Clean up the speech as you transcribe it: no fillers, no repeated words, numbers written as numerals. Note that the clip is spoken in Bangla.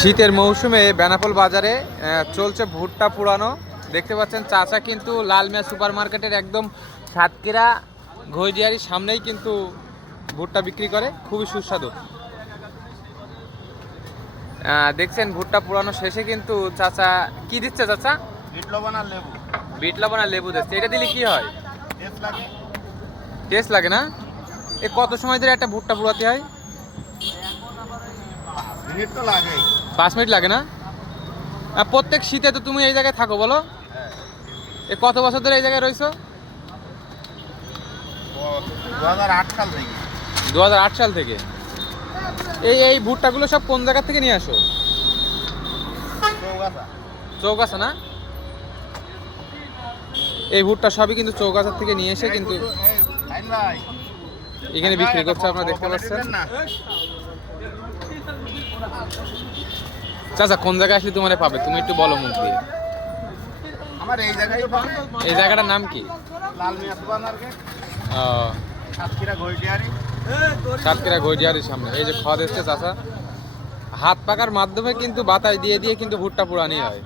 শীতের মৌসুমে বেনাপোল বাজারে চলছে ভুট্টা পুরানো। দেখতে পাচ্ছেন চাচা কিন্তু লাল মিয়া সুপার মার্কেটের একদম সাতক্ষীরা ঘইডিয়ারির সামনেই কিন্তু ভুট্টা বিক্রি করে, খুবই সুস্বাদু। দেখছেন ভুট্টা পুরানো শেষে কিন্তু চাচা কি দিচ্ছে? চাচা বিট লবণ আর লেবু। বিট লবণ আর লেবু দিচ্ছে। এটা দিলে কি হয়? টেস্ট লাগে। টেস্ট লাগে না? এ কত সময় ধরে একটা ভুট্টা পুরাতে হয়? মিনিট তো লাগে। 5 মিনিট লাগে না? প্রত্যেক শীতে তো তুমি এই জায়গায় থাকো, বলো এ কত বছর ধরে এই জায়গায় রয়েছো? 2008 সাল থেকে। 2008 সাল থেকে। এই ভুট্টাগুলো সব কোন জায়গা থেকে নিয়ে আসো? চৌগাছা। চৌগাছা না? এই ভুট্টা সবই কিন্তু চৌগাছা থেকে নিয়ে এসে কিন্তু এখানে বিক্রি করছে, আপনারা দেখতে পাচ্ছেন। চাচা কোন জায়গায় আসলে তোমারে পাবে, তুমি একটু বলো মুখ দিয়ে। আমার এই জায়গায় পাবে। এই জায়গাটার নাম কি? লাল মিয়া সুপার মার্কেট, ও, সাতক্ষীরা ঘইডিয়ারি। সাতক্ষীরা ঘইডিয়ারির সামনে। এই যে খদ এসছে চাচা, হাত পাকার মাধ্যমে কিন্তু বাতাস দিয়ে দিয়ে কিন্তু ভুট্টা পুরানি হয়।